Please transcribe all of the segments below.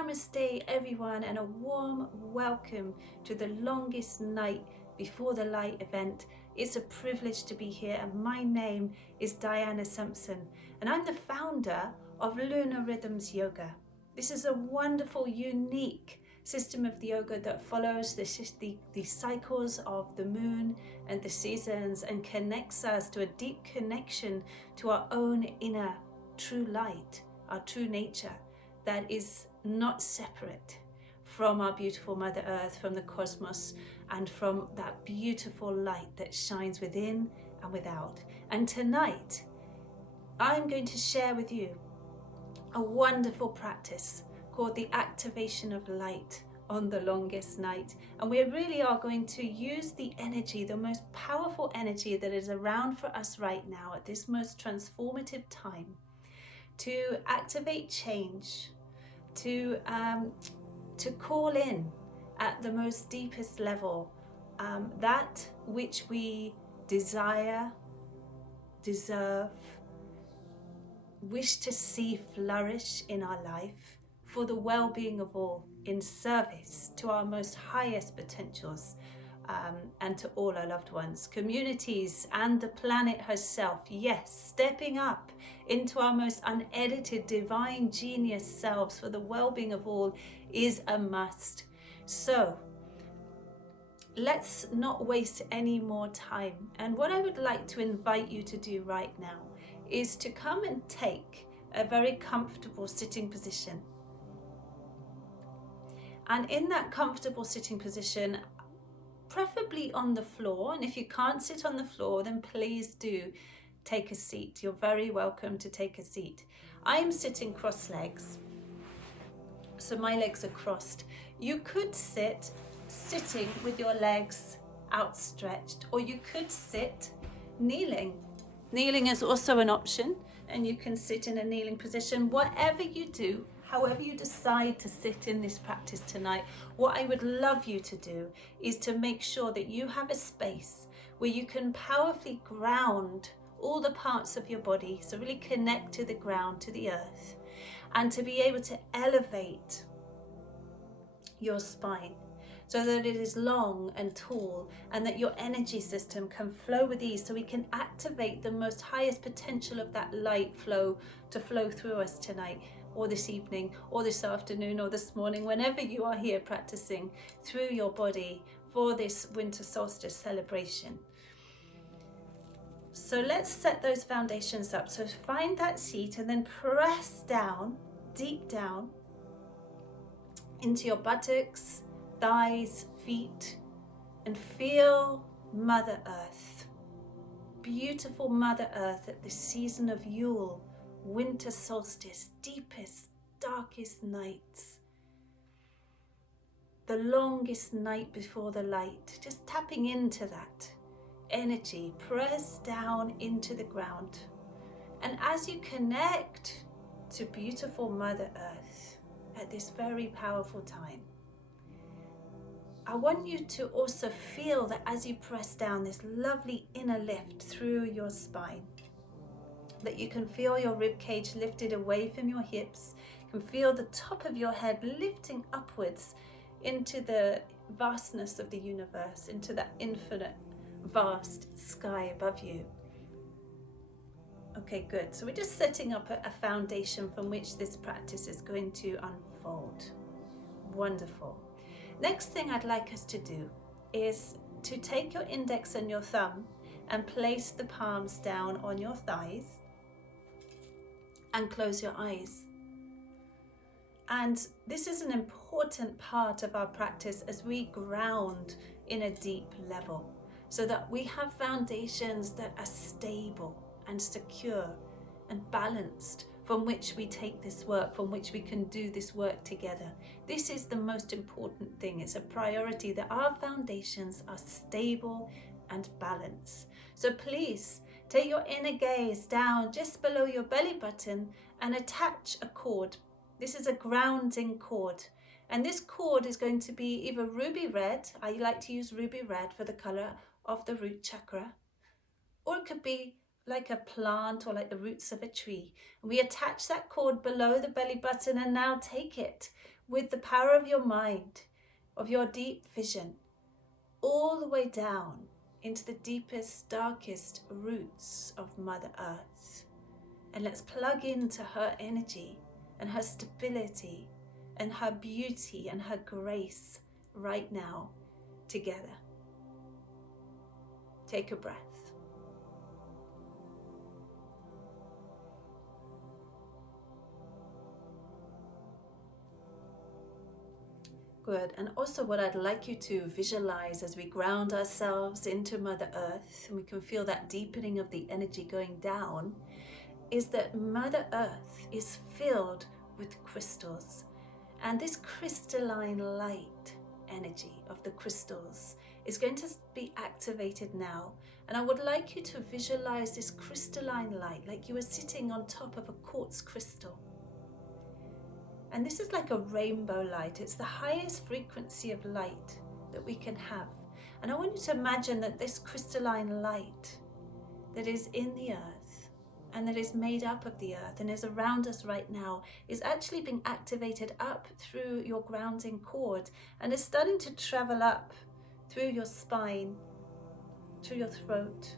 Namaste everyone, and a warm welcome to the longest night before the light event. It's a privilege to be here, and my name is Diana Sampson, and I'm the founder of Lunar Rhythms Yoga. This is a wonderful, unique system of the yoga that follows the cycles of the moon and the seasons and connects us to a deep connection to our own inner true light, our true nature that is not separate from our beautiful Mother Earth, from the cosmos, and from that beautiful light that shines within and without. And tonight, I'm going to share with you a wonderful practice called the activation of light on the longest night. And we really are going to use the energy, the most powerful energy that is around for us right now at this most transformative time, to activate change, to call in at the most deepest level that which we desire, deserve, wish to see flourish in our life for the well-being of all, in service to our most highest potentials, and to all our loved ones, communities, and the planet herself. Yes, stepping up into our most unedited divine genius selves for the well-being of all is a must. So let's not waste any more time. And what I would like to invite you to do right now is to come and take a very comfortable sitting position. And in that comfortable sitting position, preferably on the floor, and if you can't sit on the floor, then please do take a seat. You're very welcome to take a seat. I'm sitting cross legs, so my legs are crossed. You could sit sitting with your legs outstretched, or you could sit kneeling. Kneeling is also an option, and you can sit in a kneeling position. Whatever you do, however you decide to sit in this practice tonight, what I would love you to do is to make sure that you have a space where you can powerfully ground all the parts of your body, so really connect to the ground, to the earth, and to be able to elevate your spine so that it is long and tall, and that your energy system can flow with ease, so we can activate the most highest potential of that light flow to flow through us tonight, or this evening, or this afternoon, or this morning, whenever you are here practicing through your body for this winter solstice celebration. So let's set those foundations up. So find that seat and then press down, deep down, into your buttocks, thighs, feet, and feel Mother Earth. Beautiful Mother Earth at the season of Yule, winter solstice, deepest, darkest nights, the longest night before the light. Just tapping into that energy, press down into the ground. And as you connect to beautiful Mother Earth at this very powerful time, I want you to also feel that as you press down, this lovely inner lift through your spine, that you can feel your rib cage lifted away from your hips. You can feel the top of your head lifting upwards into the vastness of the universe, into that infinite, vast sky above you. Okay, good. So we're just setting up a foundation from which this practice is going to unfold. Wonderful. Next thing I'd like us to do is to take your index and your thumb and place the palms down on your thighs and close your eyes. And this is an important part of our practice as we ground in a deep level, so that we have foundations that are stable and secure and balanced, from which we take this work, from which we can do this work together. This is the most important thing. It's a priority that our foundations are stable and balanced. So please take your inner gaze down just below your belly button and attach a cord. This is a grounding cord. And this cord is going to be either ruby red. I like to use ruby red for the color of the root chakra. Or it could be like a plant or like the roots of a tree. And we attach that cord below the belly button, and now take it with the power of your mind, of your deep vision, all the way down into the deepest, darkest roots of Mother Earth. And let's plug into her energy and her stability and her beauty and her grace right now together. Take a breath. Good. And also what I'd like you to visualize as we ground ourselves into Mother Earth, and we can feel that deepening of the energy going down, is that Mother Earth is filled with crystals. And this crystalline light energy of the crystals is going to be activated now. And I would like you to visualize this crystalline light like you were sitting on top of a quartz crystal. And this is like a rainbow light. It's the highest frequency of light that we can have. And I want you to imagine that this crystalline light that is in the earth and that is made up of the earth and is around us right now is actually being activated up through your grounding cord and is starting to travel up through your spine, through your throat,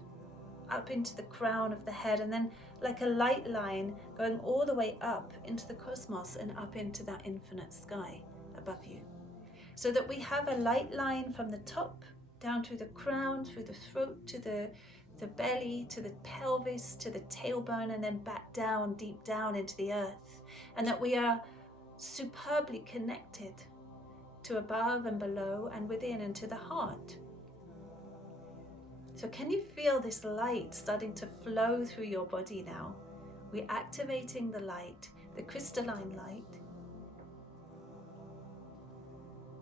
up into the crown of the head, and then like a light line going all the way up into the cosmos and up into that infinite sky above you. So that we have a light line from the top down through the crown, through the throat, to the belly, to the pelvis, to the tailbone, and then back down, deep down into the earth. And that we are superbly connected to above and below and within and to the heart. So can you feel this light starting to flow through your body now? We're activating the light, the crystalline light.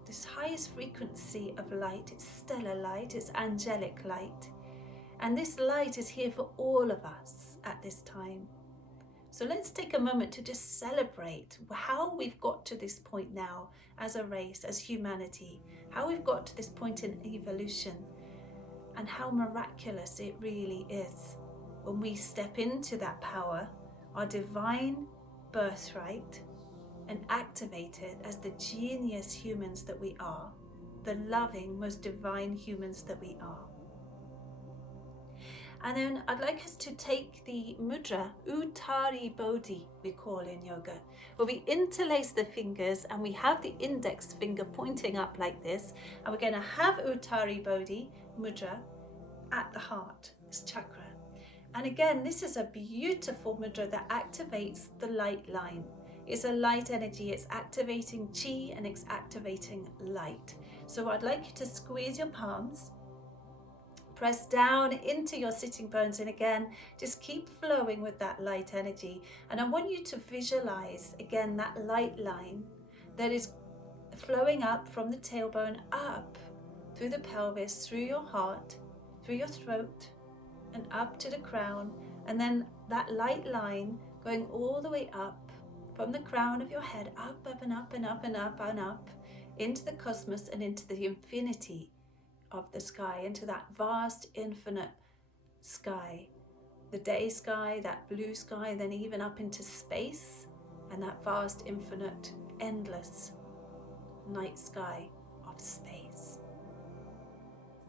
This highest frequency of light, it's stellar light, it's angelic light. And this light is here for all of us at this time. So let's take a moment to just celebrate how we've got to this point now as a race, as humanity, how we've got to this point in evolution, and how miraculous it really is when we step into that power, our divine birthright, and activate it as the genius humans that we are, the loving, most divine humans that we are. And then I'd like us to take the mudra, Uttari Bodhi, we call in yoga, where we interlace the fingers and we have the index finger pointing up like this. And we're going to have Uttari Bodhi mudra at the heart, this chakra. And again, this is a beautiful mudra that activates the light line. It's a light energy, it's activating chi and it's activating light. So I'd like you to squeeze your palms, press down into your sitting bones, and again, just keep flowing with that light energy. And I want you to visualize again that light line that is flowing up from the tailbone up through the pelvis, through your heart, through your throat, and up to the crown. And then that light line going all the way up from the crown of your head, up and up and up and up and up into the cosmos and into the infinity of the sky, into that vast infinite sky, the day sky, that blue sky, then even up into space and that vast infinite endless night sky of space.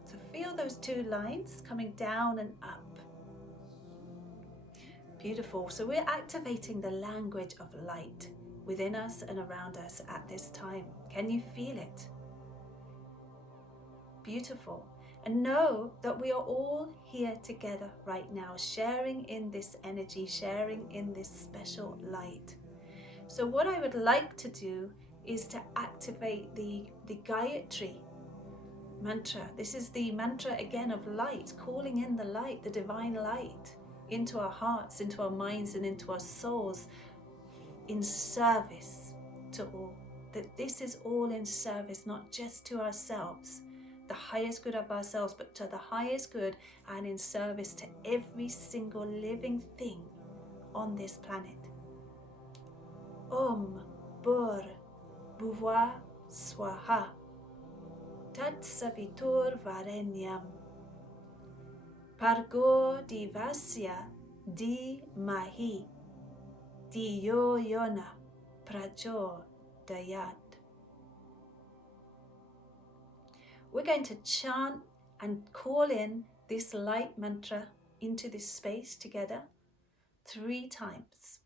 So feel those two lines coming down and up. Beautiful. So we're activating the language of light within us and around us at this time. Can you feel it? Beautiful. And know that we are all here together right now, sharing in this energy, sharing in this special light. So what I would like to do is to activate the Gayatri mantra. This is the mantra again of light, calling in the light, the divine light, into our hearts, into our minds, and into our souls, in service to all. That this is all in service, not just to ourselves, the highest good of ourselves, but to the highest good and in service to every single living thing on this planet. Om Bhur Bhuva Swaha Tat Savitur Varenyam Bhargo Devasya Dhimahi Dhiyo Yona Prachodayat. We're going to chant and call in this light mantra into this space together 3 times.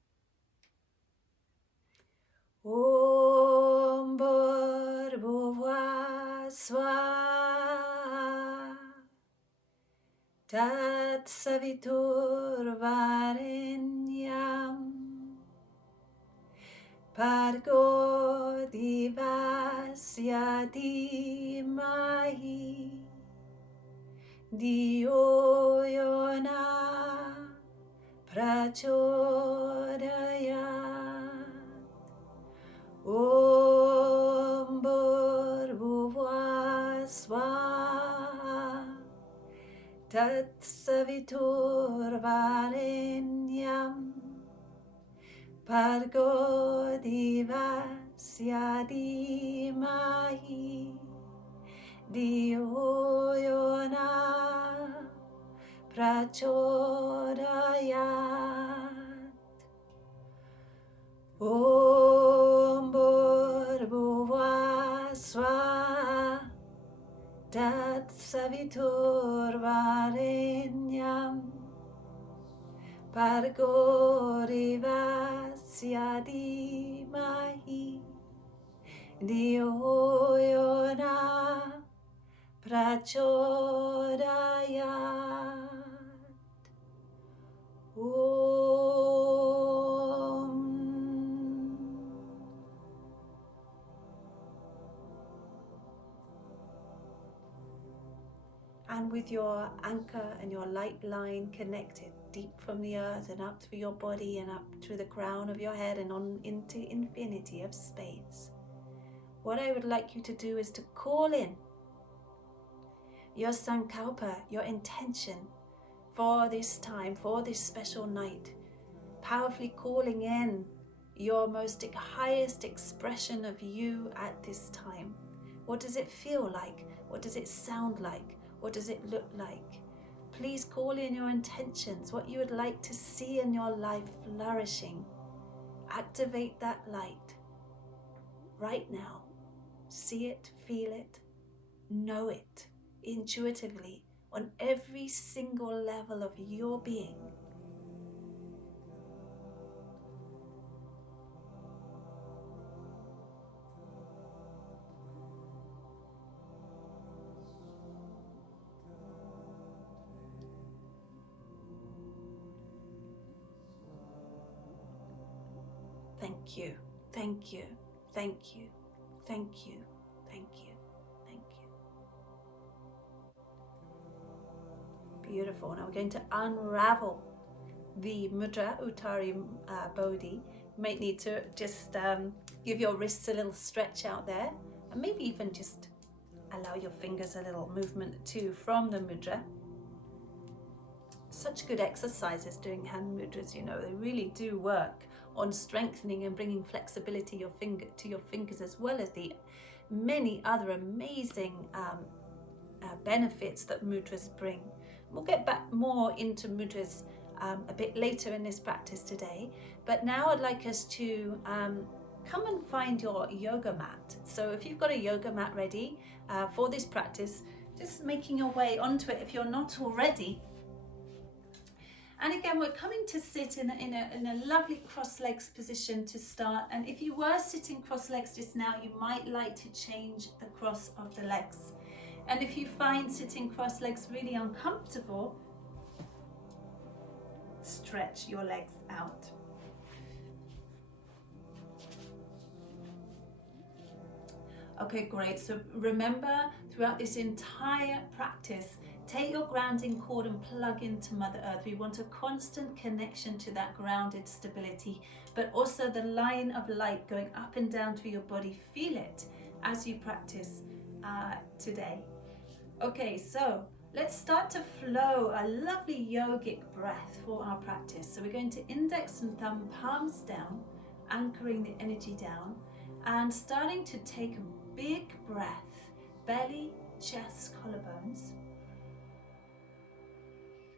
Om Bhurvubhuva Swaha Tat Savitur Varenyam Bhargo Devasya Dhimahi Dhiyo Yona Prachodayat. Om Bhurvubhuva Swaha Tat Savitur Varenyam Bhargo Devasya Dhimahi Dhiyo Yona Prachodayat. Om Bhurvubhuva Swaha Tat Savitur Varenyam Bhargo Devasya Dhimahi Dhiyo Yona Prachodayat. Om. And with your anchor and your light line connected deep from the earth and up through your body and up through the crown of your head and on into infinity of space, what I would like you to do is to call in your sankalpa, your intention for this time, for this special night, powerfully calling in your most highest expression of you at this time. What does it feel like? What does it sound like? What does it look like? Please call in your intentions, what you would like to see in your life flourishing. Activate that light right now. See it, feel it, know it intuitively on every single level of your being. Thank you, thank you, thank you, thank you, thank you, thank you. Beautiful. Now we're going to unravel the mudra, Uttari Bodhi. You might need to just give your wrists a little stretch out there, and maybe even just allow your fingers a little movement too from the mudra. Such good exercises doing hand mudras, you know, they really do work on strengthening and bringing flexibility to your fingers, as well as the many other amazing benefits that mudras bring. We'll get back more into mudras a bit later in this practice today, but now I'd like us to come and find your yoga mat. So if you've got a yoga mat ready for this practice, just making your way onto it if you're not already. And again, we're coming to sit in a lovely cross legs position to start. And if you were sitting cross legs just now, you might like to change the cross of the legs. And if you find sitting cross legs really uncomfortable, stretch your legs out. Okay, great. So remember, throughout this entire practice, take your grounding cord and plug into Mother Earth. We want a constant connection to that grounded stability, but also the line of light going up and down through your body. Feel it as you practice today. Okay, so let's start to flow a lovely yogic breath for our practice. So we're going to index and thumb palms down, anchoring the energy down, and starting to take a big breath, belly, chest, collarbones,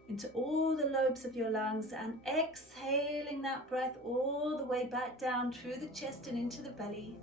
into all the lobes of your lungs, and exhaling that breath all the way back down through the chest and into the belly.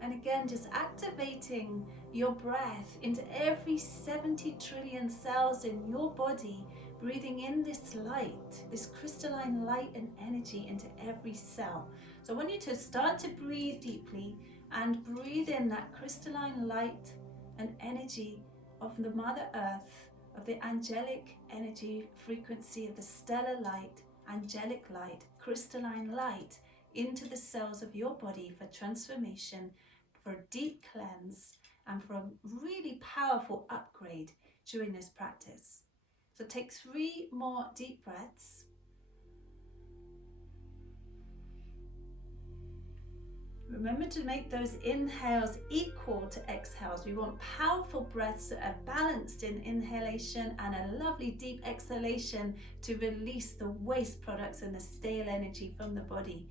And again, just activating your breath into every 70 trillion cells in your body, breathing in this light, this crystalline light and energy into every cell. So I want you to start to breathe deeply and breathe in that crystalline light and energy of the Mother Earth, of the angelic energy frequency of the stellar light, angelic light, crystalline light into the cells of your body for transformation, for a deep cleanse, and for a really powerful upgrade during this practice. So take 3 more deep breaths. Remember to make those inhales equal to exhales. We want powerful breaths that are balanced in inhalation and a lovely deep exhalation to release the waste products and the stale energy from the body.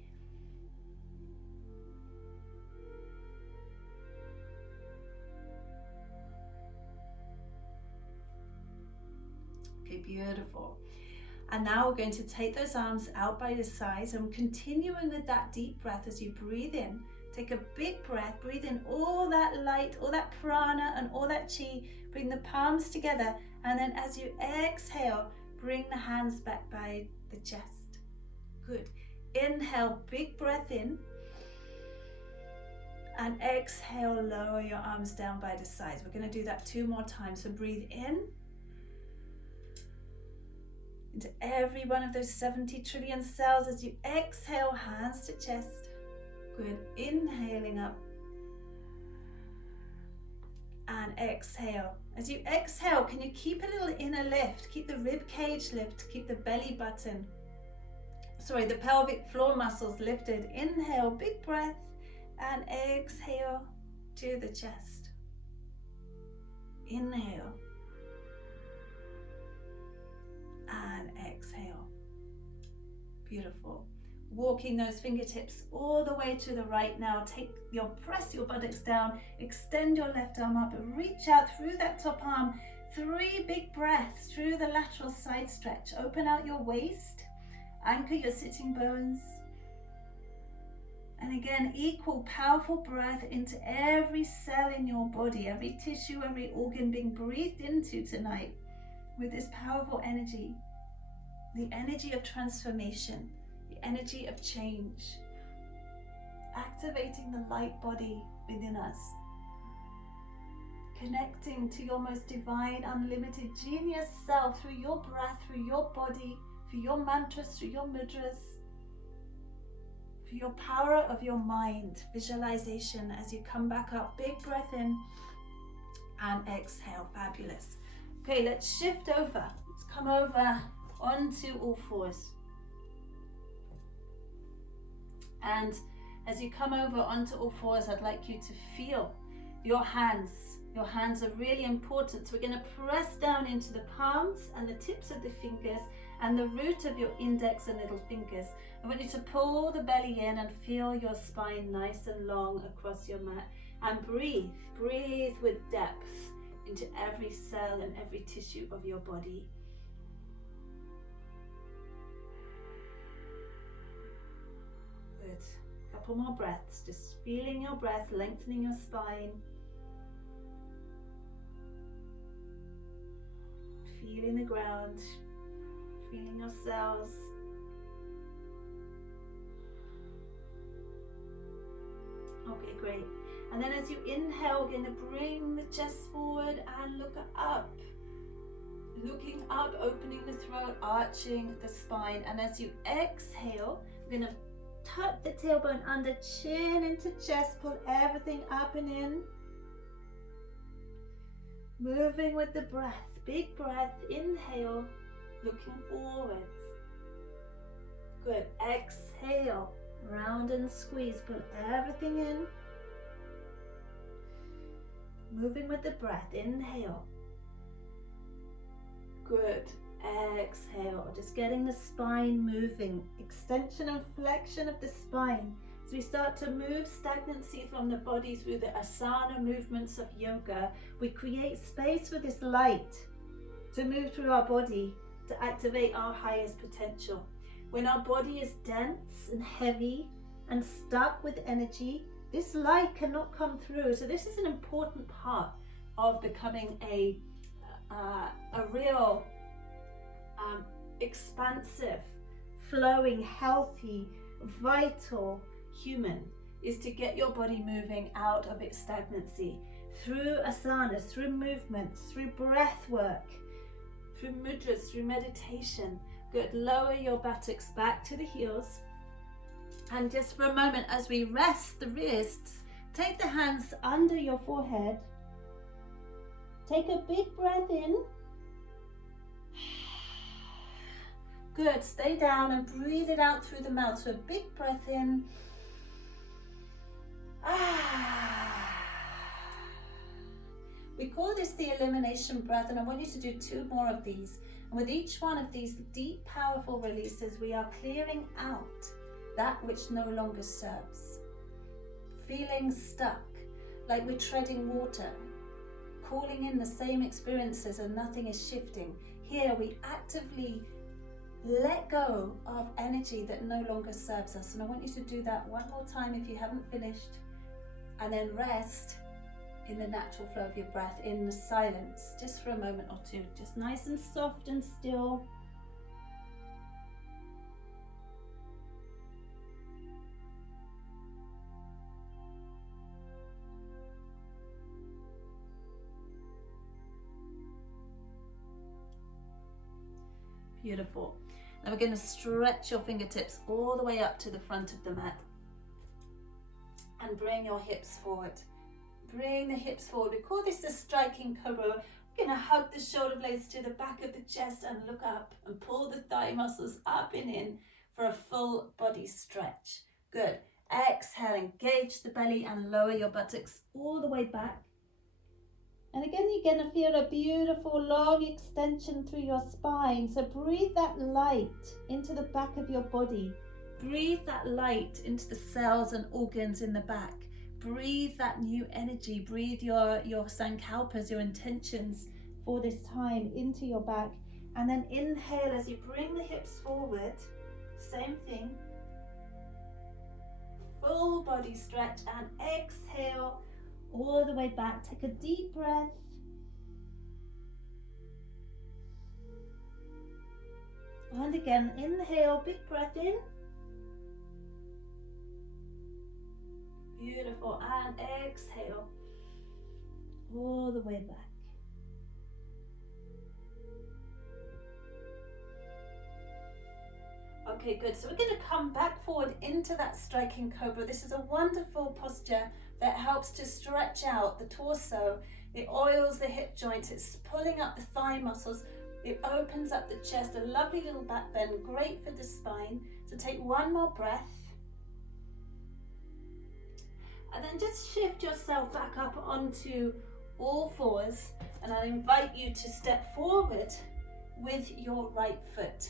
Okay, beautiful. And now we're going to take those arms out by the sides and continuing with that deep breath as you breathe in. Take a big breath, breathe in all that light, all that prana and all that chi. Bring the palms together, and then as you exhale, bring the hands back by the chest. Good. Inhale, big breath in. And exhale, lower your arms down by the sides. We're going to do that 2 more times. So breathe in into every one of those 70 trillion cells. As you exhale, hands to chest. Good. Inhaling up. And exhale. As you exhale, can you keep a little inner lift? Keep the rib cage lift. Keep the belly button. The pelvic floor muscles lifted. Inhale, big breath. And exhale to the chest. Inhale. And exhale. Beautiful. Walking those fingertips all the way to the right now. Press your buttocks down, extend your left arm up, reach out through that top arm. 3 big breaths through the lateral side stretch. Open out your waist, anchor your sitting bones. And again, equal powerful breath into every cell in your body, every tissue, every organ being breathed into tonight with this powerful energy. The energy of transformation, the energy of change, activating the light body within us, connecting to your most divine, unlimited genius self through your breath, through your body, through your mantras, through your mudras, through your power of your mind, visualization as you come back up. Big breath in and exhale. Fabulous. Okay, let's shift over. Let's come over onto all fours. And as you come over onto all fours, I'd like you to feel your hands. Your hands are really important. So we're going to press down into the palms and the tips of the fingers and the root of your index and little fingers. I want you to pull the belly in and feel your spine nice and long across your mat. And breathe. Breathe with depth into every cell and every tissue of your body. Good. Couple more breaths. Just feeling your breath, lengthening your spine. Feeling the ground. Feeling your cells. Okay, great. And then as you inhale, we're going to bring the chest forward and look up. Looking up, opening the throat, arching the spine. And as you exhale, we're going to tuck the tailbone under, chin into chest, pull everything up and in. Moving with the breath. Big breath, inhale, looking forwards. Good. Exhale, round and squeeze, pull everything in. Moving with the breath, inhale. Good. Exhale, just getting the spine moving. Extension and flexion of the spine. As we start to move stagnancy from the body through the asana movements of yoga, we create space for this light to move through our body, to activate our highest potential. When our body is dense and heavy and stuck with energy, this light cannot come through. So this is an important part of becoming a real expansive, flowing, healthy, vital human, is to get your body moving out of its stagnancy through asanas, through movements, through breath work, through mudras, through meditation. Good. Lower your buttocks back to the heels. And just for a moment, as we rest the wrists, take the hands under your forehead. Take a big breath in. Good. Stay down and breathe it out through the mouth. So a big breath in. We call this the elimination breath, and I want you to do 2 more of these. And with each one of these deep, powerful releases, we are clearing out that which no longer serves. Feeling stuck, like we're treading water, calling in the same experiences and nothing is shifting. Here we actively let go of energy that no longer serves us. And I want you to do that one more time if you haven't finished. And then rest in the natural flow of your breath, in the silence, just for a moment or two, just nice and soft and still. Beautiful. Now we're going to stretch your fingertips all the way up to the front of the mat and bring your hips forward. Bring the hips forward. We call this the striking cobra. We're going to hug the shoulder blades to the back of the chest and look up and pull the thigh muscles up and in for a full body stretch. Good. Exhale, engage the belly and lower your buttocks all the way back. And again, you're going to feel a beautiful long extension through your spine. So breathe that light into the back of your body. Breathe that light into the cells and organs in the back. Breathe that new energy. Breathe your sankalpas, your intentions for this time into your back. And then inhale as you bring the hips forward. Same thing. Full body stretch, and exhale all the way back. Take a deep breath. And again, inhale, big breath in. Beautiful. And exhale all the way back. Okay, good. So we're going to come back forward into that striking cobra. This is a wonderful posture that helps to stretch out the torso. It oils the hip joints. It's pulling up the thigh muscles. It opens up the chest. A lovely little back bend, great for the spine. So take one more breath. And then just shift yourself back up onto all fours. And I invite you to step forward with your right foot.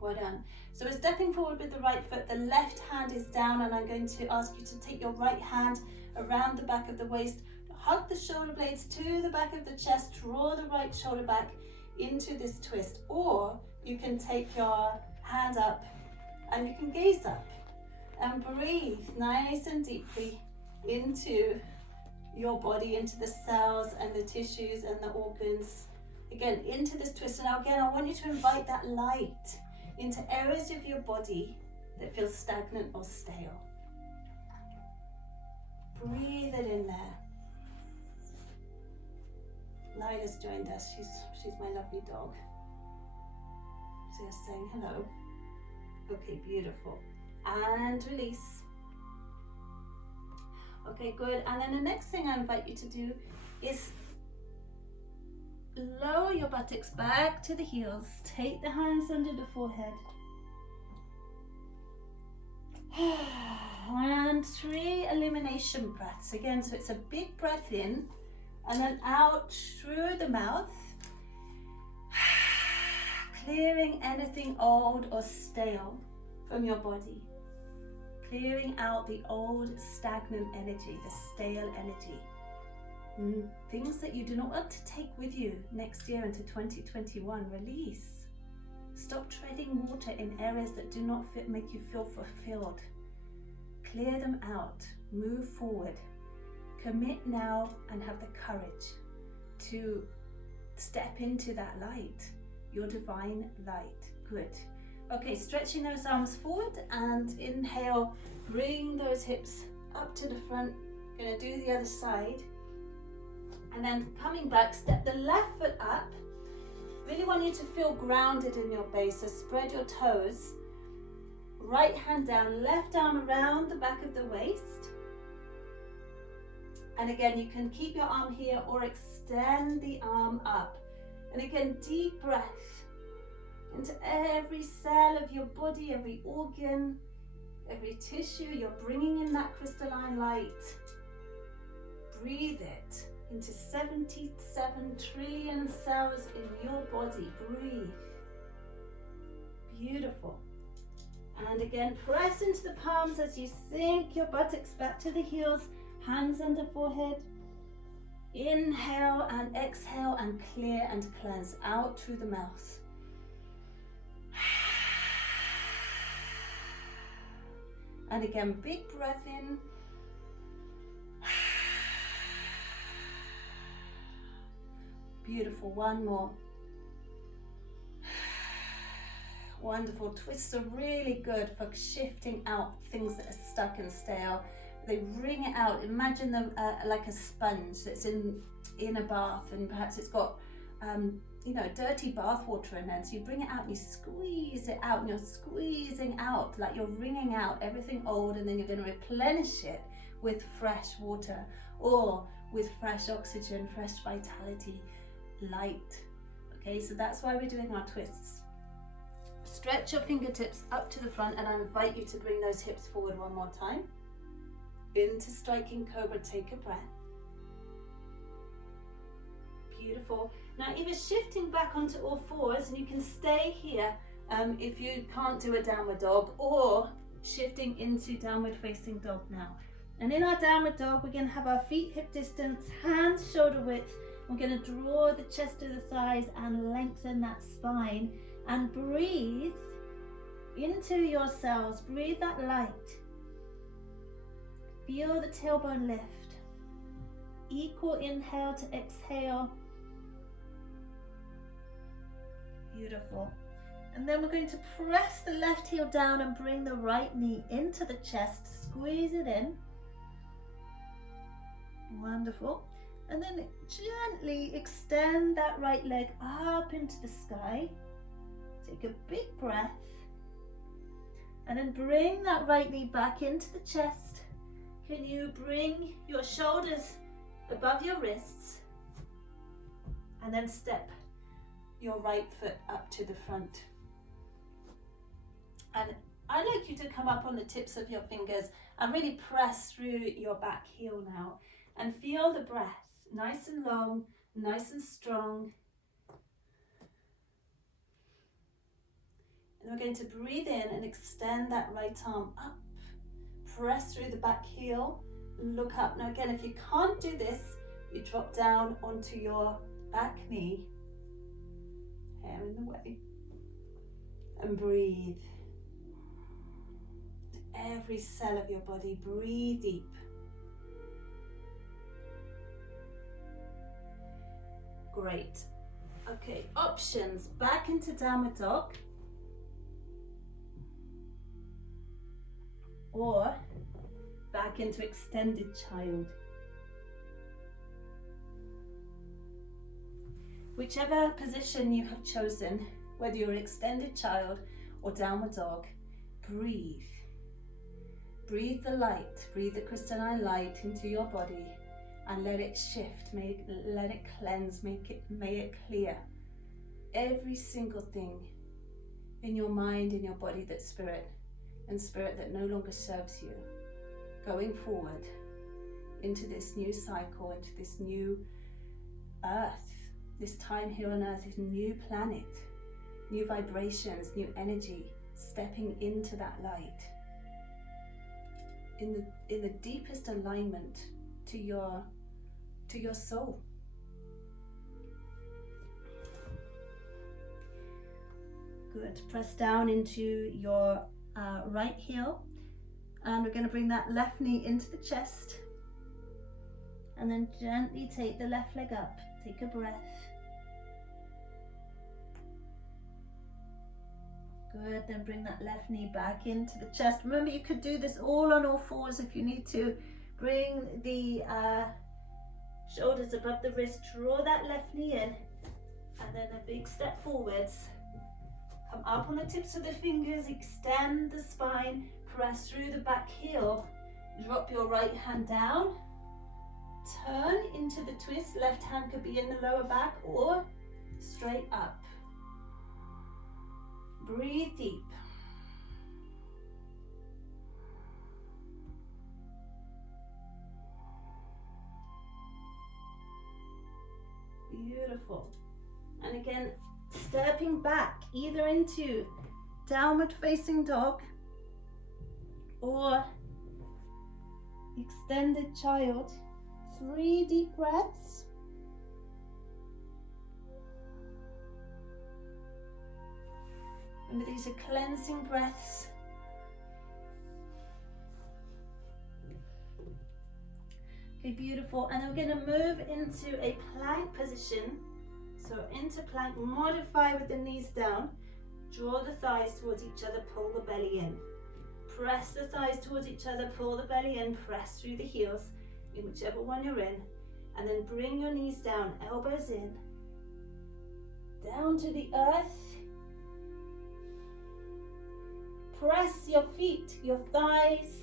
Well done. So we're stepping forward with the right foot. The left hand is down, and I'm going to ask you to take your right hand around the back of the waist. Hug the shoulder blades to the back of the chest. Draw the right shoulder back into this twist. Or you can take your hand up and you can gaze up and breathe nice and deeply into your body, into the cells and the tissues and the organs. Again, into this twist. And now again, I want you to invite that light into areas of your body that feel stagnant or stale. Breathe it in there. Lila's joined us. She's my lovely dog. So you're saying hello. Okay, beautiful. And release. Okay, good. And then the next thing I invite you to do is lower your buttocks back to the heels. Take the hands under the forehead. And 3 elimination breaths. Again, so it's a big breath in and then out through the mouth. Clearing anything old or stale from your body. Clearing out the old stagnant energy, the stale energy. Things that you do not want to take with you next year into 2021, release. Stop treading water in areas that do not make you feel fulfilled. Clear them out. Move forward. Commit now and have the courage to step into that light, your divine light. Good. Okay, stretching those arms forward and inhale, bring those hips up to the front. Gonna do the other side. And then coming back, step the left foot up. Really want you to feel grounded in your base, so spread your toes. Right hand down, left arm around the back of the waist. And again, you can keep your arm here or extend the arm up. And again, deep breath into every cell of your body, every organ, every tissue. You're bringing in that crystalline light. Breathe it into 77 trillion cells in your body. Breathe. Beautiful. And again, press into the palms as you sink your buttocks back to the heels, hands under forehead. Inhale and exhale and clear and cleanse out through the mouth. And again, big breath in. Beautiful, one more. Wonderful. Twists are really good for shifting out things that are stuck and stale. They wring it out. Imagine them like a sponge that's in a bath, and perhaps it's got dirty bath water in there. So you bring it out and you squeeze it out, and you're squeezing out like you're wringing out everything old, and then you're going to replenish it with fresh water or with fresh oxygen, fresh vitality, light. Okay, so that's why we're doing our twists. Stretch your fingertips up to the front, and I invite you to bring those hips forward one more time. Into striking cobra, take a breath. Beautiful. Now either shifting back onto all fours, and you can stay here if you can't do a downward dog, or shifting into downward facing dog now. And in our downward dog, we're going to have our feet hip distance, hands shoulder width. We're going to draw the chest to the thighs and lengthen that spine, and breathe into yourselves. Breathe that light. Feel the tailbone lift. Equal inhale to exhale. Beautiful. And then we're going to press the left heel down and bring the right knee into the chest. Squeeze it in. Wonderful. And then gently extend that right leg up into the sky. Take a big breath. And then bring that right knee back into the chest. Can you bring your shoulders above your wrists? And then step your right foot up to the front. And I'd like you to come up on the tips of your fingers and really press through your back heel now. And feel the breath, nice and long, nice and strong. And we're going to breathe in and extend that right arm up. Press through the back heel, look up. Now again, if you can't do this, you drop down onto your back knee, hair in the way, and breathe. Every cell of your body, breathe deep. Great. Okay, options. Back into downward dog, or back into extended child. Whichever position you have chosen, whether you're extended child or downward dog, breathe. Breathe the light, breathe the crystalline light into your body, and let it shift, let it cleanse, may it clear every single thing in your mind, in your body that's spirit, and spirit that no longer serves you. Going forward into this new cycle, into this new earth, this time here on earth, this new planet, new vibrations, new energy, stepping into that light in the deepest alignment to your soul. Good. Press down into your right heel And we're going to bring that left knee into the chest. And then gently take the left leg up. Take a breath. Good, then bring that left knee back into the chest. Remember, you could do this all on all fours if you need to. Bring the shoulders above the wrist, draw that left knee in, and then a big step forwards. Come up on the tips of the fingers, extend the spine, press through the back heel, drop your right hand down, turn into the twist, left hand could be in the lower back or straight up. Breathe deep. Beautiful. And again, stepping back either into downward facing dog or extended child. 3 deep breaths. Remember, these are cleansing breaths. Okay, beautiful. And then we're going to move into a plank position. So into plank, modify with the knees down. Draw the thighs towards each other, pull the belly in. Press the thighs towards each other, pull the belly in, press through the heels, in whichever one you're in. And then bring your knees down, elbows in, down to the earth. Press your feet, your thighs,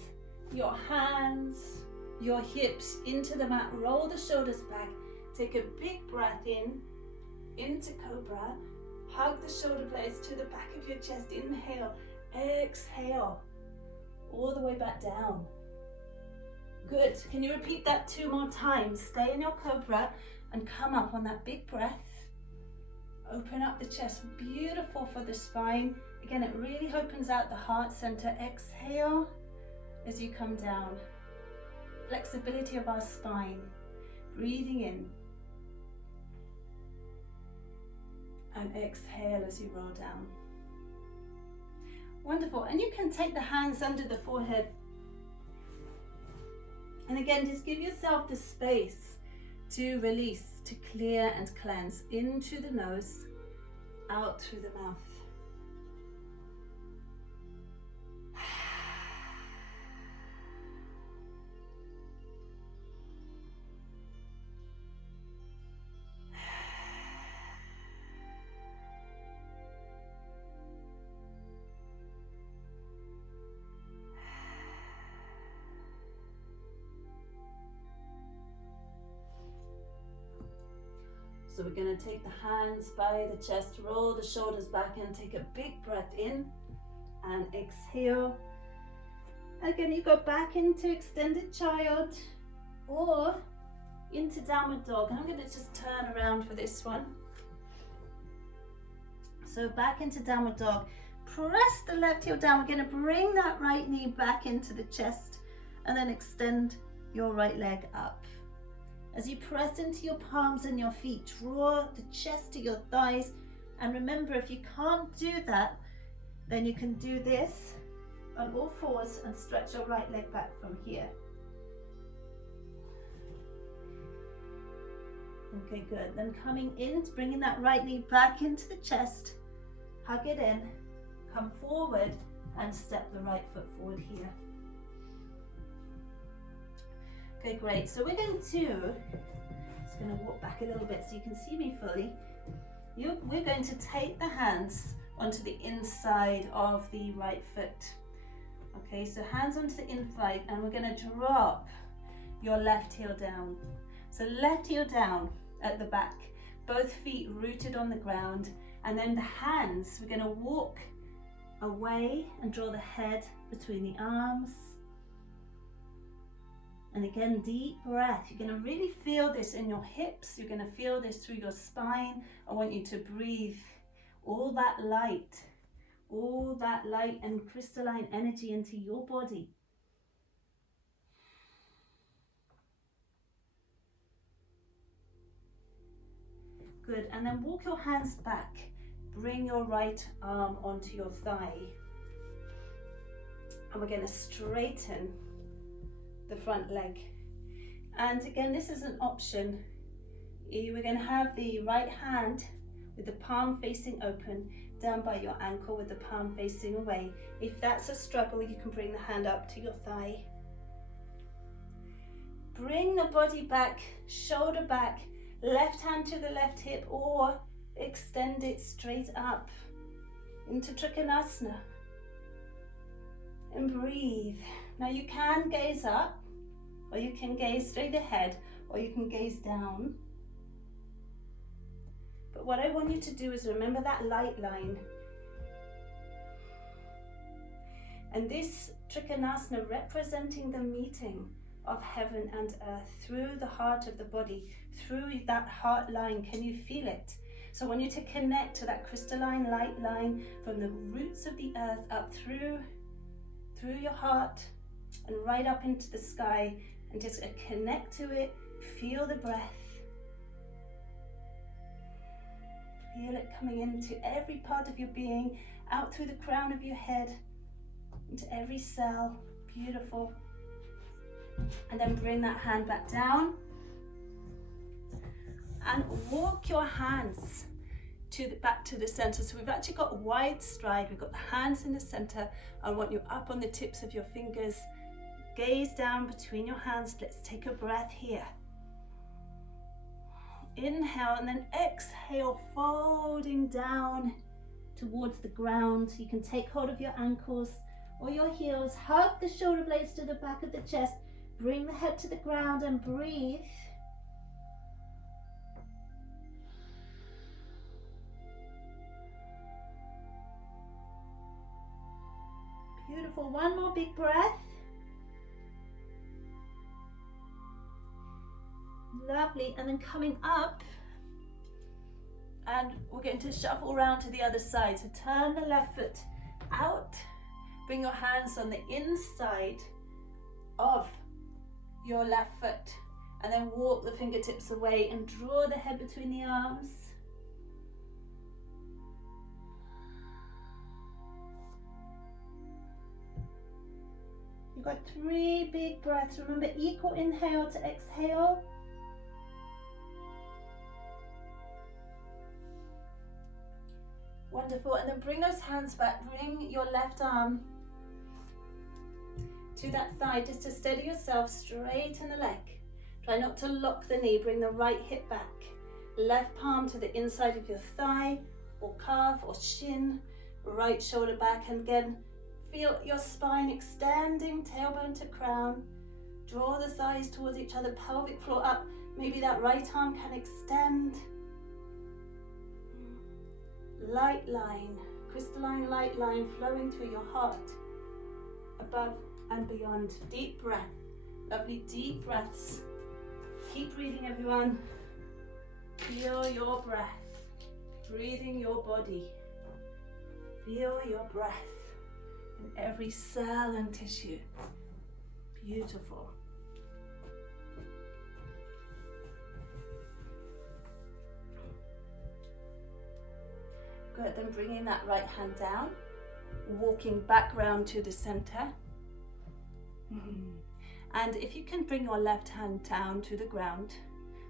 your hands, your hips into the mat. Roll the shoulders back. Take a big breath in, into cobra. Hug the shoulder blades to the back of your chest. Inhale, exhale, all the way back down. Good. Can you repeat that 2 more times? Stay in your cobra and come up on that big breath. Open up the chest. Beautiful for the spine. Again, it really opens out the heart center. Exhale as you come down. Flexibility of our spine. Breathing in. And exhale as you roll down. Wonderful. And you can take the hands under the forehead. And again, just give yourself the space to release, to clear and cleanse into the nose, out through the mouth. So we're going to take the hands by the chest, roll the shoulders back and take a big breath in and exhale. Again, you go back into extended child or into downward dog. I'm going to just turn around for this one. So back into downward dog. Press the left heel down. We're going to bring that right knee back into the chest and then extend your right leg up. As you press into your palms and your feet, draw the chest to your thighs. And remember, if you can't do that, then you can do this on all fours and stretch your right leg back from here. Okay, good. Then coming in, bringing that right knee back into the chest, hug it in, come forward and step the right foot forward here. Okay, great. So we're going to walk back a little bit so you can see me fully. We're going to take the hands onto the inside of the right foot. Okay, so hands onto the inside, and we're going to drop your left heel down. So left heel down at the back, both feet rooted on the ground, and then the hands, we're going to walk away and draw the head between the arms. And again, deep breath. You're going to really feel this in your hips. You're going to feel this through your spine. I want you to breathe all that light and crystalline energy into your body. Good. And then walk your hands back. Bring your right arm onto your thigh. And we're going to straighten the front leg. And again, this is an option. We're going to have the right hand with the palm facing open down by your ankle with the palm facing away. If that's a struggle, you can bring the hand up to your thigh. Bring the body back, shoulder back, left hand to the left hip, or extend it straight up into Trikonasana. And breathe. Now you can gaze up, or you can gaze straight ahead, or you can gaze down. But what I want you to do is remember that light line. And this Trikonasana representing the meeting of heaven and earth through the heart of the body, through that heart line. Can you feel it? So I want you to connect to that crystalline light line from the roots of the earth up through your heart and right up into the sky, and just connect to it. Feel the breath. Feel it coming into every part of your being, out through the crown of your head, into every cell. Beautiful. And then bring that hand back down and walk your hands back to the center. So we've actually got wide stride. We've got the hands in the center. I want you up on the tips of your fingers. Gaze down between your hands. Let's take a breath here. Inhale and then exhale, folding down towards the ground. You can take hold of your ankles or your heels. Hug the shoulder blades to the back of the chest. Bring the head to the ground and breathe. Beautiful. One more big breath. Lovely. And then coming up, and we're going to shuffle around to the other side. So turn the left foot out. Bring your hands on the inside of your left foot, and then walk the fingertips away and draw the head between the arms. You've got 3 big breaths. Remember, equal inhale to exhale. Wonderful. And then bring those hands back. Bring your left arm to that thigh just to steady yourself. Straighten the leg. Try not to lock the knee. Bring the right hip back. Left palm to the inside of your thigh or calf or shin. Right shoulder back. And again, feel your spine extending, tailbone to crown. Draw the thighs towards each other, pelvic floor up. Maybe that right arm can extend. Light line, crystalline light line flowing through your heart, above and beyond. Deep breath, lovely deep breaths. Keep breathing, everyone. Feel your breath, breathing your body. Feel your breath in every cell and tissue. Beautiful. Good, then bringing that right hand down, walking back round to the center. And if you can bring your left hand down to the ground,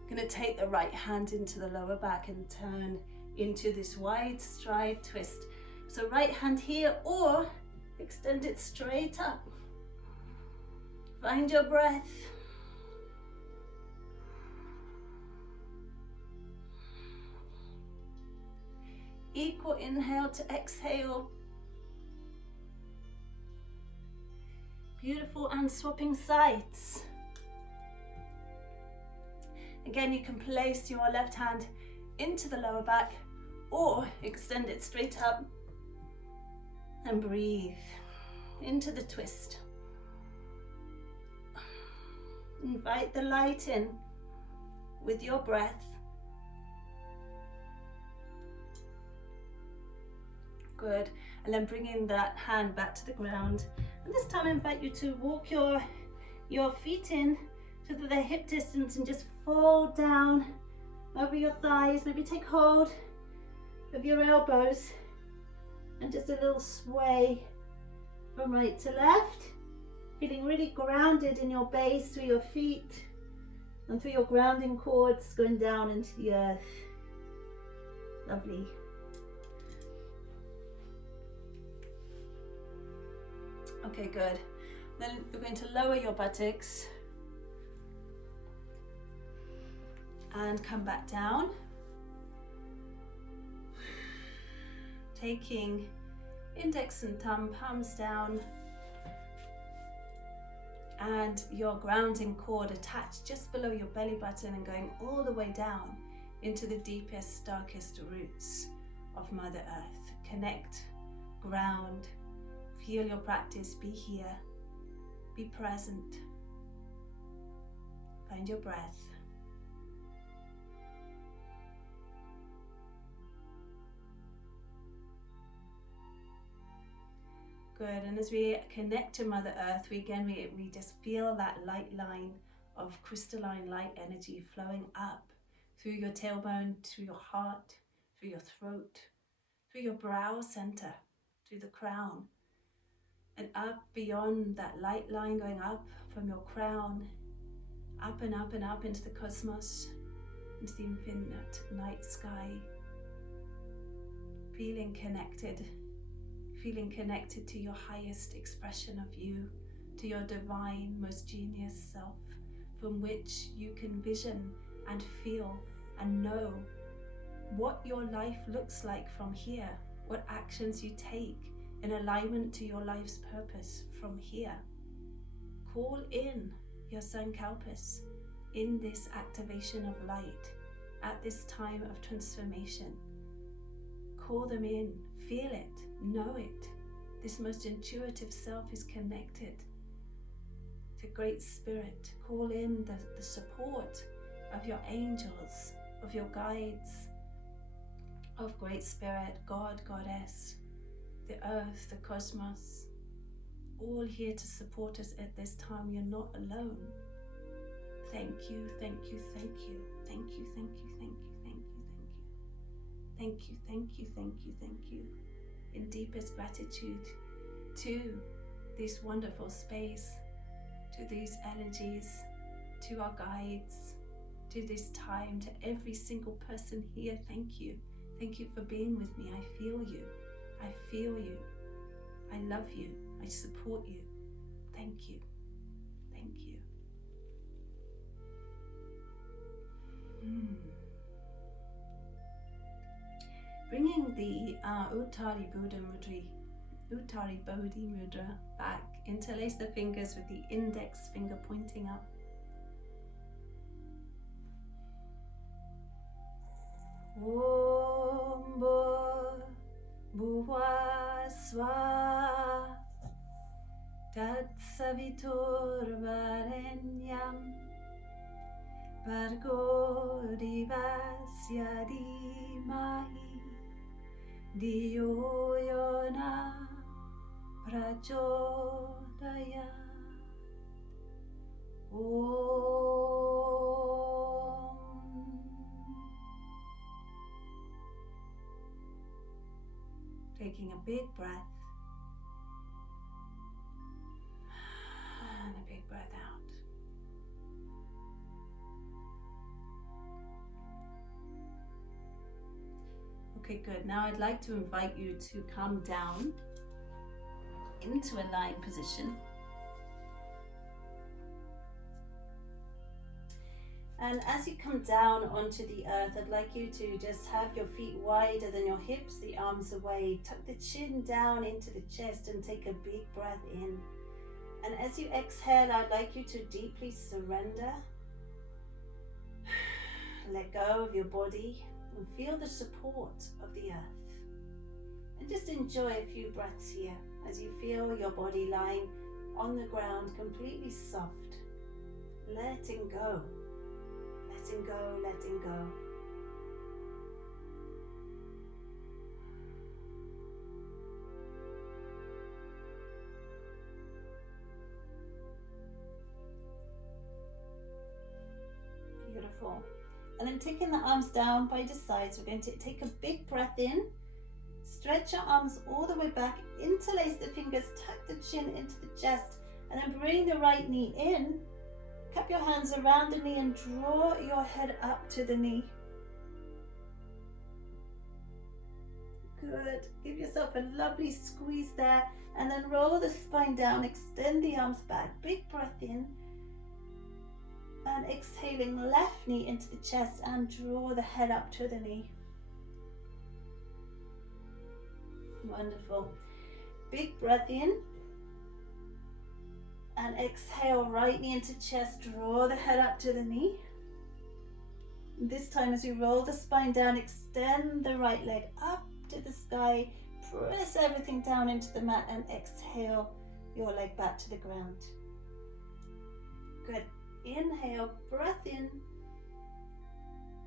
I'm going to take the right hand into the lower back and turn into this wide stride twist. So right hand here, or extend it straight up. Find your breath. Equal inhale to exhale. Beautiful, and swapping sides. Again, you can place your left hand into the lower back or extend it straight up and breathe into the twist. Invite the light in with your breath. Good, and then bringing that hand back to the ground. And this time I invite you to walk your feet in to the hip distance and just fold down over your thighs. Maybe take hold of your elbows and just a little sway from right to left. Feeling really grounded in your base through your feet and through your grounding cords going down into the earth. Lovely. Okay, good. Then we're going to lower your buttocks and come back down. Taking index and thumb, palms down, and your grounding cord attached just below your belly button and going all the way down into the deepest, darkest roots of Mother Earth. Connect, ground, feel your practice, be here, be present, find your breath. Good, and as we connect to Mother Earth, we just feel that light line of crystalline light energy flowing up through your tailbone, through your heart, through your throat, through your brow center, through the crown, and up beyond that light line, going up from your crown, up and up and up into the cosmos, into the infinite night sky, feeling connected to your highest expression of you, to your divine, most genius self, from which you can vision and feel and know what your life looks like from here, what actions you take in alignment to your life's purpose from here. Call in your Sankalpas in this activation of light at this time of transformation. Call them in, feel it, know it. This most intuitive self is connected to Great Spirit. Call in the support of your angels, of your guides, of Great Spirit, God, Goddess, the earth, the cosmos, all here to support us at this time. You're not alone. Thank you, thank you, thank you, thank you, thank you, thank you, thank you, thank you, thank you, thank you, thank you. In deepest gratitude to this wonderful space, to these energies, to our guides, to this time, to every single person here. Thank you. Thank you for being with me. I feel you. I feel you. I love you. I support you. Thank you. Thank you. Bringing the Uttari Bodhi Mudra back. Interlace the fingers with the index finger pointing up. Om Bhuva Swaha Tat Savitur Varenyam Bhargo Devasya Dhimahi Dhiyo Yona Prachodayat. Taking a big breath and a big breath out. Okay, good. Now I'd like to invite you to come down into a lying position. And as you come down onto the earth, I'd like you to just have your feet wider than your hips, the arms away. Tuck the chin down into the chest and take a big breath in. And as you exhale, I'd like you to deeply surrender. Let go of your body and feel the support of the earth. And just enjoy a few breaths here as you feel your body lying on the ground, completely soft, letting go. Letting go, letting go. Beautiful. And then taking the arms down by the sides, we're going to take a big breath in, Stretch your arms all the way back, interlace the fingers, tuck the chin into the chest, and then bring the right knee in. Cup your hands around the knee and draw your head up to the knee. Good. Give yourself a lovely squeeze there, and then roll the spine down, extend the arms back. Big breath in. And exhaling, left knee into the chest and draw the head up to the knee. Wonderful. Big breath in. And exhale, right knee into chest, draw the head up to the knee. This time as you roll the spine down, extend the right leg up to the sky, press everything down into the mat and exhale your leg back to the ground. Good. Inhale, breath in,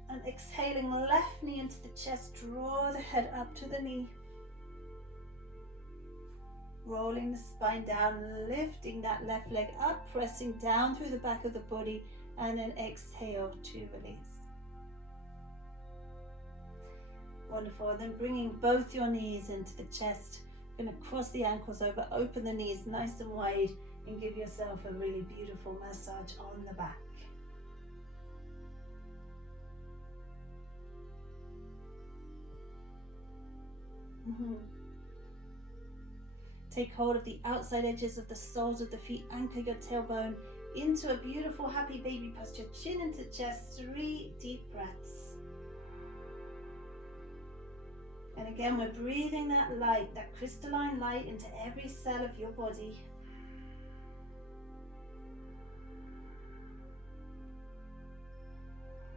and exhaling, left knee into the chest, draw the head up to the knee. Rolling the spine down, lifting that left leg up, pressing down through the back of the body, and then exhale to release. Wonderful. Then bringing both your knees into the chest. You're going to cross the ankles over, open the knees nice and wide, and give yourself a really beautiful massage on the back. Take hold of the outside edges of the soles of the feet, anchor your tailbone into a beautiful happy baby posture, chin into chest, 3 deep breaths. And again, we're breathing that light, that crystalline light into every cell of your body.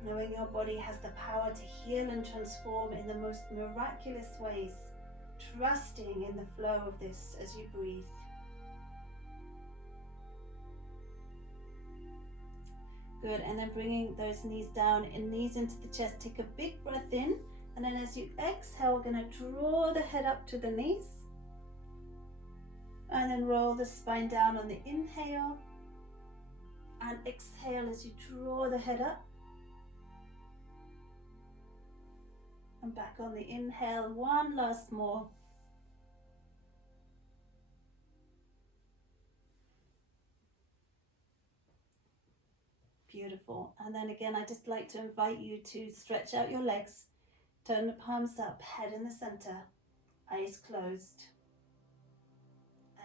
Knowing your body has the power to heal and transform in the most miraculous ways, trusting in the flow of this as you breathe. Good, and then bringing those knees down and knees into the chest. Take a big breath in, and then as you exhale, we're going to draw the head up to the knees. And then roll the spine down on the inhale. And exhale as you draw the head up. And back on the inhale, one last more. Beautiful. And then again, I just like to invite you to stretch out your legs, turn the palms up, head in the center, eyes closed.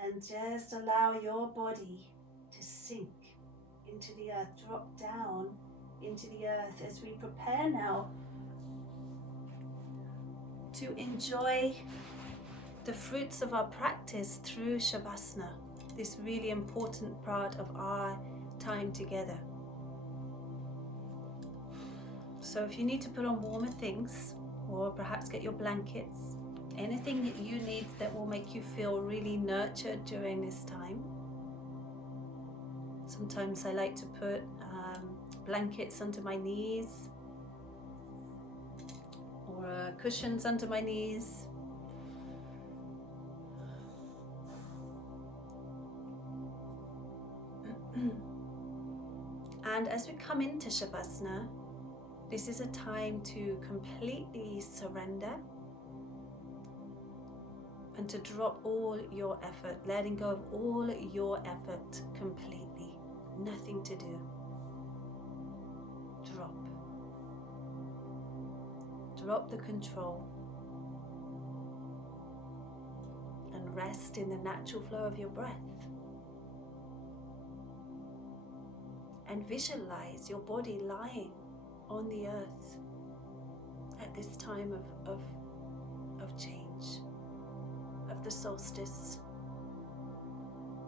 And just allow your body to sink into the earth, drop down into the earth as we prepare now to enjoy the fruits of our practice through Shavasana, this really important part of our time together. So if you need to put on warmer things, or perhaps get your blankets, anything that you need that will make you feel really nurtured during this time. Sometimes I like to put blankets under my knees, or cushions under my knees. And as we come into Shavasana, this is a time to completely surrender and to drop all your effort, letting go of all your effort completely. Nothing to do. Drop. Drop the control and rest in the natural flow of your breath. And visualize your body lying on the earth at this time of change, of the solstice,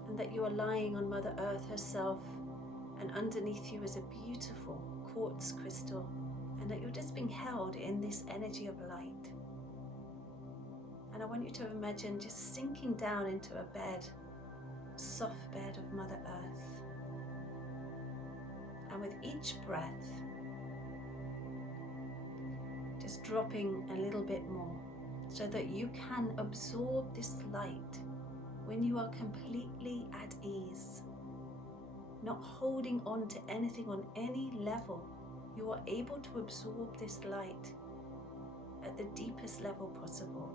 and that you are lying on Mother Earth herself, and underneath you is a beautiful quartz crystal, and that you're just being held in this energy of light. And I want you to imagine just sinking down into a bed, soft bed of Mother Earth. And with each breath, just dropping a little bit more so that you can absorb this light when you are completely at ease, not holding on to anything on any level. You are able to absorb this light at the deepest level possible.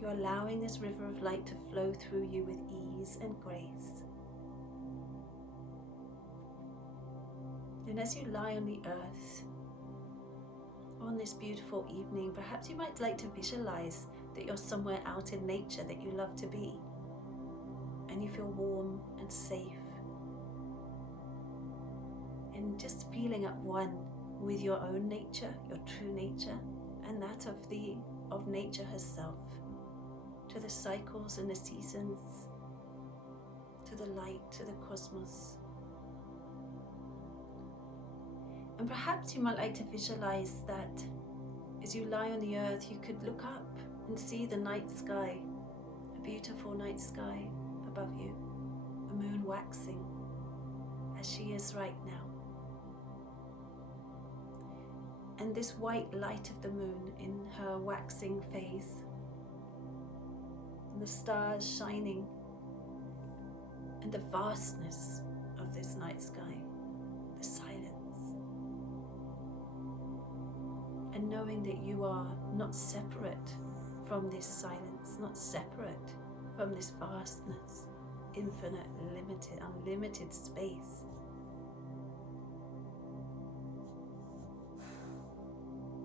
You're allowing this river of light to flow through you with ease and grace. And as you lie on the earth on this beautiful evening, perhaps you might like to visualize that you're somewhere out in nature that you love to be, and you feel warm and safe, and just feeling at one with your own nature, your true nature, and that of nature herself, to the cycles and the seasons, to the light, to the cosmos. And perhaps you might like to visualize that as you lie on the earth, you could look up and see the night sky, a beautiful night sky above you, a moon waxing as she is right now. And this white light of the moon in her waxing phase, and the stars shining, and the vastness of this night sky, the silence, and knowing that you are not separate from this silence, not separate from this vastness, infinite, limited, unlimited space.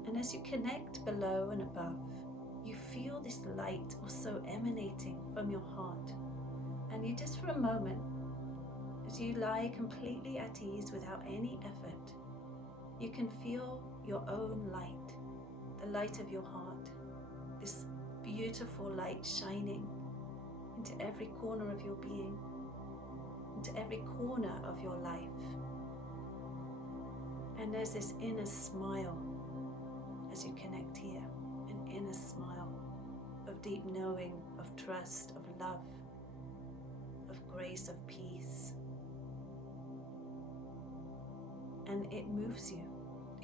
And as you connect below and above, you feel this light also emanating from your heart. And you just for a moment, as you lie completely at ease without any effort, you can feel your own light, the light of your heart, this beautiful light shining into every corner of your being, into every corner of your life. And there's this inner smile as you connect here, an inner smile of deep knowing, of trust, of love, of grace, of peace. And it moves you.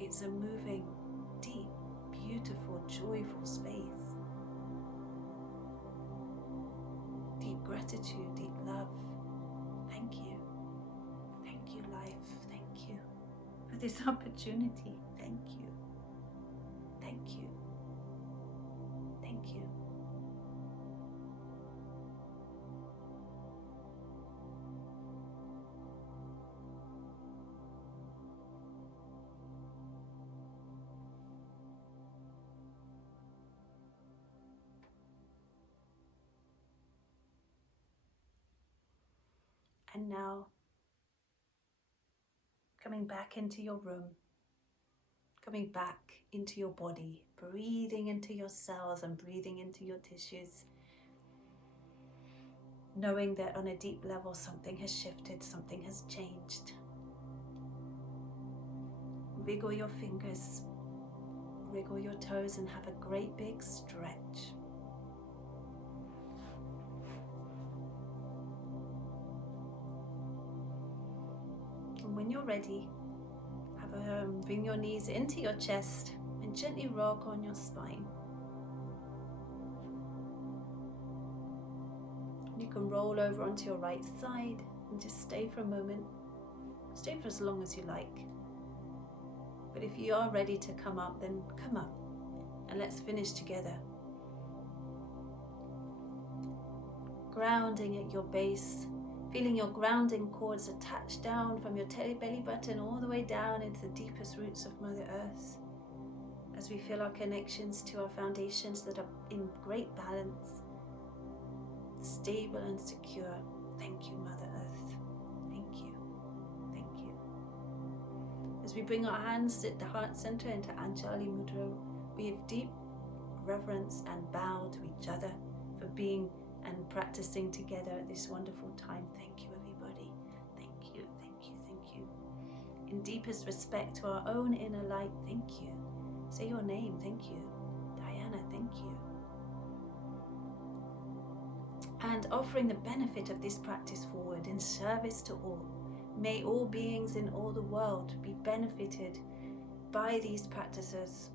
It's a moving, deep, beautiful, joyful space. Deep gratitude, deep love. Thank you. Thank you, life. Thank you for this opportunity. Thank you. Thank you. Thank you. And now, coming back into your room, coming back into your body, breathing into your cells and breathing into your tissues, knowing that on a deep level something has shifted, something has changed. Wiggle your fingers, wriggle your toes, and have a great big stretch. And when you're ready, bring your knees into your chest and gently rock on your spine. You can roll over onto your right side and just stay for a moment. Stay for as long as you like. But if you are ready to come up, then come up and let's finish together. Grounding at your base, feeling your grounding cords attached down from your belly button all the way down into the deepest roots of Mother Earth. As we feel our connections to our foundations that are in great balance, stable and secure. Thank you, Mother Earth. Thank you. Thank you. As we bring our hands at the heart center into Anjali Mudra, we have deep reverence and bow to each other for being and practicing together at this wonderful time. Thank you, everybody. Thank you, thank you, thank you. In deepest respect to our own inner light, thank you. Say your name, thank you. Diana, thank you. And offering the benefit of this practice forward in service to all. May all beings in all the world be benefited by these practices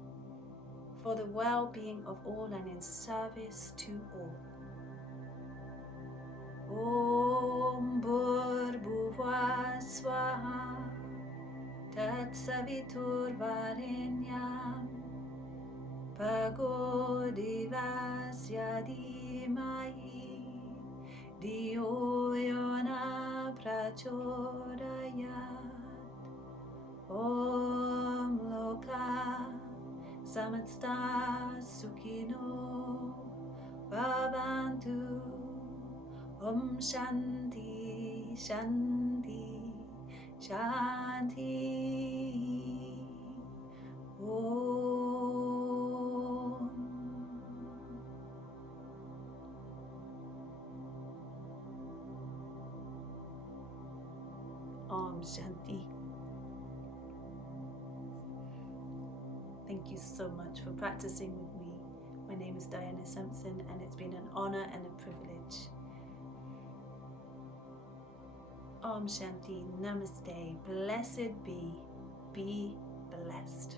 for the well-being of all and in service to all. Om Bhur-Bhuva Swaha Tat Savitur Varenyam Pagodivasya Dhimai Dhiyo Yona Prachodayat. Om Loka Samasta Sukhino Bhavantu. Om Shanti Shanti Shanti. Om. Om Shanti. Thank you so much for practicing with me. My name is Diana Sampson, and it's been an honor and a privilege. Om Shanti, Namaste, blessed be blessed.